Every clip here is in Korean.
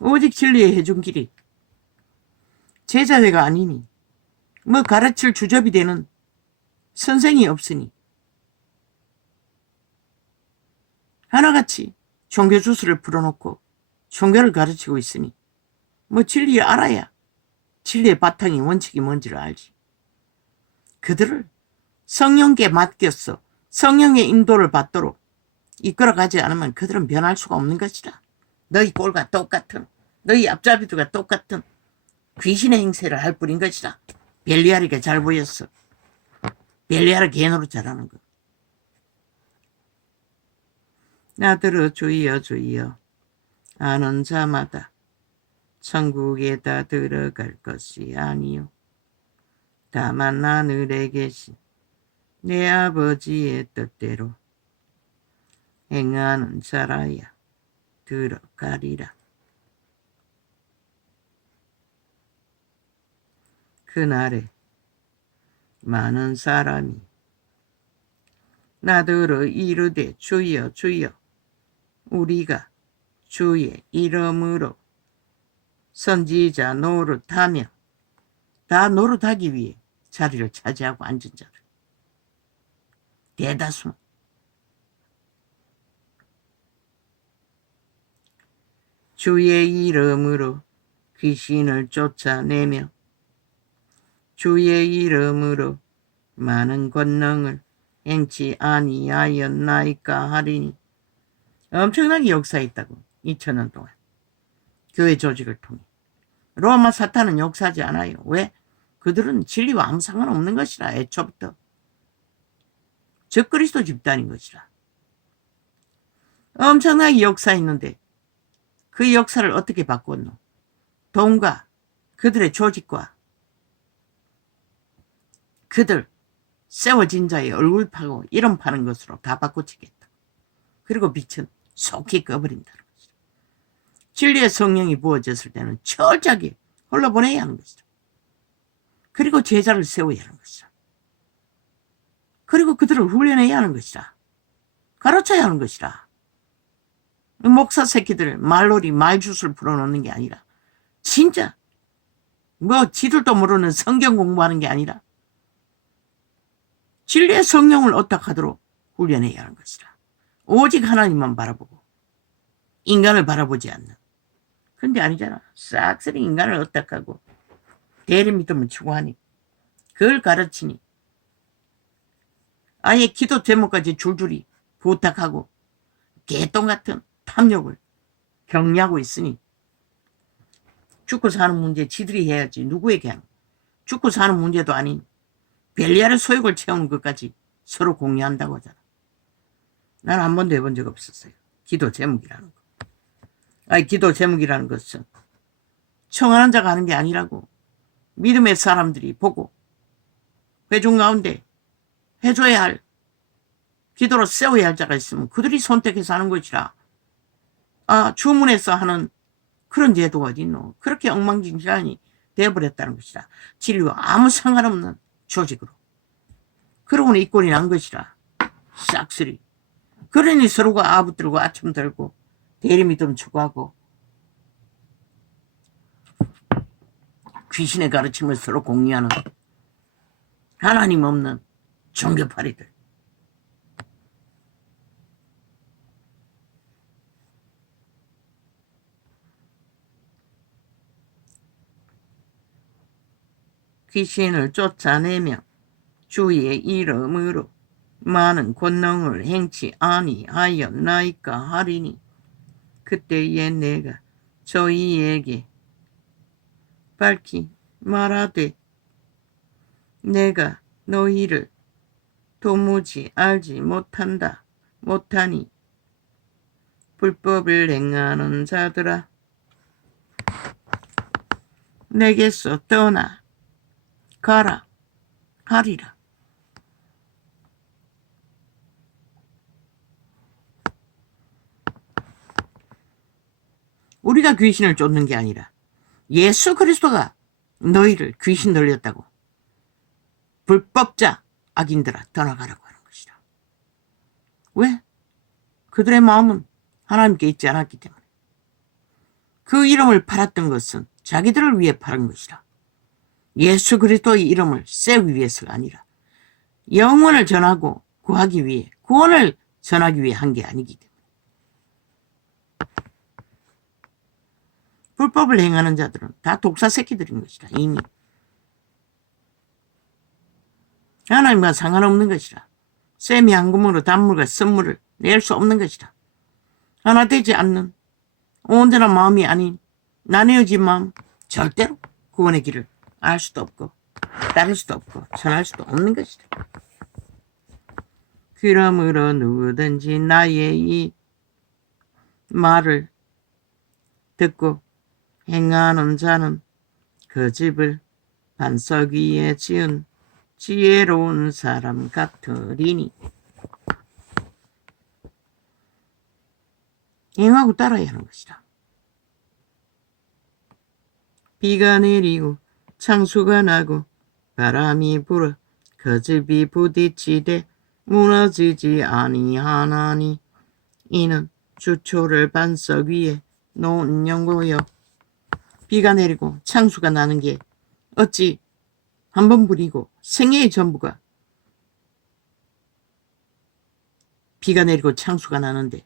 오직 진리에 해준 길이 제자대가 아니니 뭐 가르칠 주접이 되는 선생이 없으니 하나같이 종교 주스를 풀어놓고 종교를 가르치고 있으니 뭐 진리를 알아야 진리의 바탕이 원칙이 뭔지를 알지. 그들을 성령께 맡겼어. 성령의 인도를 받도록 이끌어가지 않으면 그들은 변할 수가 없는 것이다. 너희 꼴과 똑같은, 너희 앞잡이들과 똑같은 귀신의 행세를 할 뿐인 것이다. 벨리알이가 잘 보였어. 벨리알을 개노릇 잘하는 거. 나들어 주여 주여 아는 자마다 천국에 다 들어갈 것이 아니요 다만 하늘에 계신 내 아버지의 뜻대로 행하는 자라야 들어가리라. 그날에 많은 사람이 나더러 이르되 주여 주여 우리가 주의 이름으로 선지자 노릇하며 다 노릇하기 위해 자리를 차지하고 앉은 자들 대다수 주의 이름으로 귀신을 쫓아내며 주의 이름으로 많은 권능을 행치 아니하였나이까 하리니 엄청나게 역사했다고 2000년 동안 교회 조직을 통해. 로마 사탄은 역사하지 않아요. 왜? 그들은 진리와 아무 상관없는 것이라. 애초부터 적그리스도 집단인 것이라. 엄청나게 역사했는데 그 역사를 어떻게 바꿨노? 돈과 그들의 조직과 그들 세워진 자의 얼굴 파고 이름 파는 것으로 다 바꿔치겠다. 그리고 빛은 속히 꺼버린다는 것이다. 진리의 성령이 부어졌을 때는 철저하게 흘러보내야 하는 것이다. 그리고 제자를 세워야 하는 것이다. 그리고 그들을 훈련해야 하는 것이다. 가르쳐야 하는 것이다. 목사 새끼들 말놀이 말주술 풀어놓는 게 아니라 진짜 뭐 지들도 모르는 성경 공부하는 게 아니라 진리의 성령을 얻어가도록 훈련해야 하는 것이다. 오직 하나님만 바라보고 인간을 바라보지 않는. 근데 아니잖아. 싹쓸이 인간을 얻어가고 대리 믿음을 추구하니 그걸 가르치니 아예 기도 제목까지 줄줄이 부탁하고 개똥 같은 탐욕을 격려하고 있으니 죽고 사는 문제 지들이 해야지 누구에게 하는. 죽고 사는 문제도 아닌 벨리알의 소욕을 채우는 것까지 서로 공유한다고 하잖아. 난 한 번도 해본 적 없었어요. 기도 제목이라는 거. 아니 기도 제목이라는 것은 청하는 자가 하는 게 아니라고. 믿음의 사람들이 보고 회중 가운데 해줘야 할 기도로 세워야 할 자가 있으면 그들이 선택해서 하는 것이라. 주문해서 하는 그런 제도가 어디 있노. 그렇게 엉망진창이 되어버렸다는 것이라. 진리와 아무 상관없는 조직으로. 그러고는 이 꼴이 난 것이라. 싹쓸이. 그러니 서로가 아부들고 아첨 들고 대리믿음 추구하고 귀신의 가르침을 서로 공유하는 하나님 없는 종교파리들. 귀신을 쫓아내며 주의 이름으로 많은 권능을 행치 아니하였나이까 하리니 그때에 내가 저희에게 밝히 말하되 내가 너희를 도무지 알지 못하니 불법을 행하는 자들아 내게서 떠나 가라 하리라. 우리가 귀신을 쫓는 게 아니라 예수 그리스도가 너희를 귀신 들렸다고 불법자 악인들아 떠나가라고 하는 것이라. 왜? 그들의 마음은 하나님께 있지 않았기 때문에. 그 이름을 팔았던 것은 자기들을 위해 팔은 것이라. 예수 그리스도의 이름을 세우기 위해서가 아니라 영혼을 전하고 구하기 위해, 구원을 전하기 위해 한 게 아니기 때문에. 불법을 행하는 자들은 다 독사 새끼들인 것이라. 이미 하나님과 상관없는 것이라. 셈이 한 구멍으로 단물과 선물을 낼 수 없는 것이라. 하나 되지 않는 온전한 마음이 아닌 나뉘어진 마음, 절대로 구원의 길을 알 수도 없고 따를 수도 없고 전할 수도 없는 것이다. 그러므로 누구든지 나의 이 말을 듣고 행하는 자는 그 집을 반석 위에 지은 지혜로운 사람 같으리니. 행하고 따라야 하는 것이다. 비가 내리고 창수가 나고 바람이 불어 그 집이 부딪히되 무너지지 아니하나니 이는 주초를 반석 위에 놓은 연고요. 비가 내리고 창수가 나는 게 어찌 한 번 불이고 생애의 전부가 비가 내리고 창수가 나는데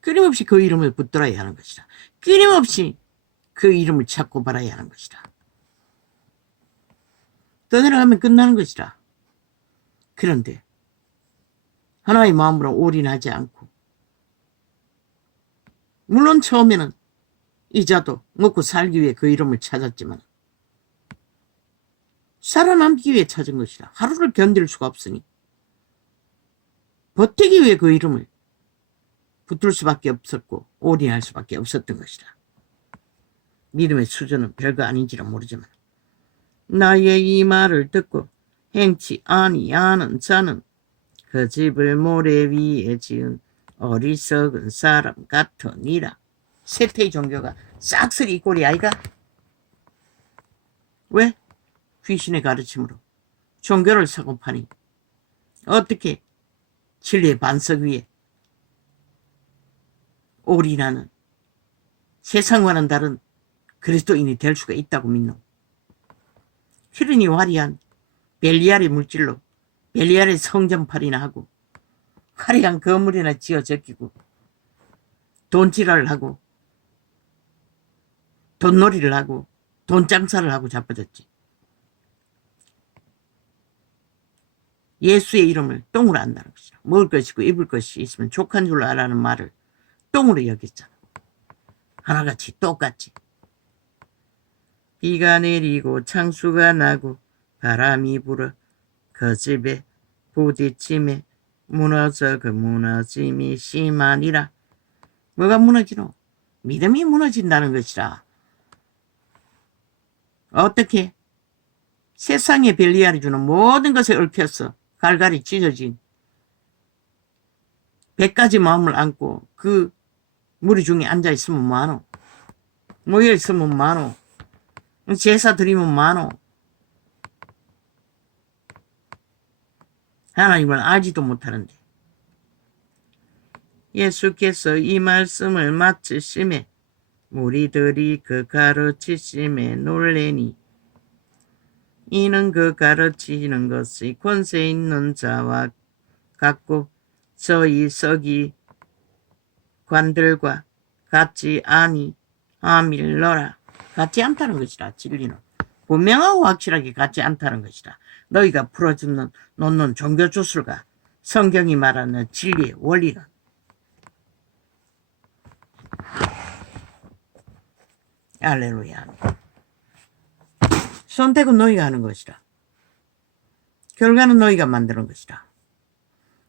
끊임없이 그 이름을 붙들어야 하는 것이다. 끊임없이 그 이름을 찾고 바라야 하는 것이다. 떠내려가면 끝나는 것이다. 그런데 하나의 마음으로 올인하지 않고, 물론 처음에는 이자도 먹고 살기 위해 그 이름을 찾았지만 살아남기 위해 찾은 것이다. 하루를 견딜 수가 없으니 버티기 위해 그 이름을 붙들 수밖에 없었고 올인할 수밖에 없었던 것이다. 믿음의 수준은 별거 아닌지는 모르지만 나의 이 말을 듣고 행치 아니하는 자는 그 집을 모래 위에 지은 어리석은 사람 같으니라. 세태의 종교가 싹쓸이 이 꼴이 아이가? 왜? 귀신의 가르침으로 종교를 사고 파니 어떻게 진리의 반석 위에 올인하는 세상과는 다른 그리스도인이 될 수가 있다고 믿노? 흐르니 화려한 벨리알의 물질로 벨리알의 성전팔이나 하고 화려한 건물이나 지어 적기고 돈지랄을 하고 돈놀이를 하고 돈장사를 하고 자빠졌지. 예수의 이름을 똥으로 안다는 것이라. 먹을 것이고 입을 것이 있으면 족한 줄로 알아는 말을 똥으로 여겼잖아. 하나같이 똑같이. 비가 내리고 창수가 나고 바람이 불어 그 집에 부딪힘에 무너져 그 무너짐이 심하니라. 뭐가 무너지노? 믿음이 무너진다는 것이라. 어떻게? 세상에 벨리알이 주는 모든 것에 얽혀서 갈갈이 찢어진 100가지 마음을 안고 그 무리 중에 앉아있으면 뭐하노? 모여있으면 뭐하노? 제사 드리면 뭐하노? 하나님을 알지도 못하는데. 예수께서 이 말씀을 마치심에 무리들이 그 가르치심에 놀래니 이는 그 가르치는 것이 권세 있는 자와 같고 저희 서기관들과 같지 아니함일러라. 같지 않다는 것이라. 진리는 분명하고 확실하게 같지 않다는 것이라. 너희가 풀어주는 놓는 종교 주술과 성경이 말하는 진리의 원리는 할렐루야. 선택은 너희가 하는 것이라. 결과는 너희가 만드는 것이라.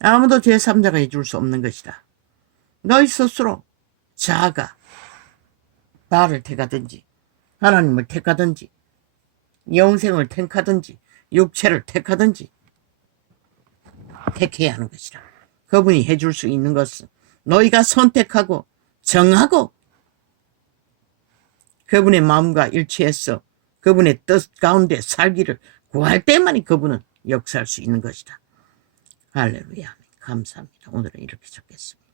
아무도 제3자가 해줄 수 없는 것이라. 너희 스스로 자아가 나를 택하든지 하나님을 택하든지 영생을 택하든지 육체를 택하든지 택해야 하는 것이라. 그분이 해줄 수 있는 것은 너희가 선택하고 정하고 그분의 마음과 일치해서 그분의 뜻 가운데 살기를 구할 때만이 그분은 역사할 수 있는 것이다. 할렐루야. 감사합니다. 오늘은 이렇게 적겠습니다.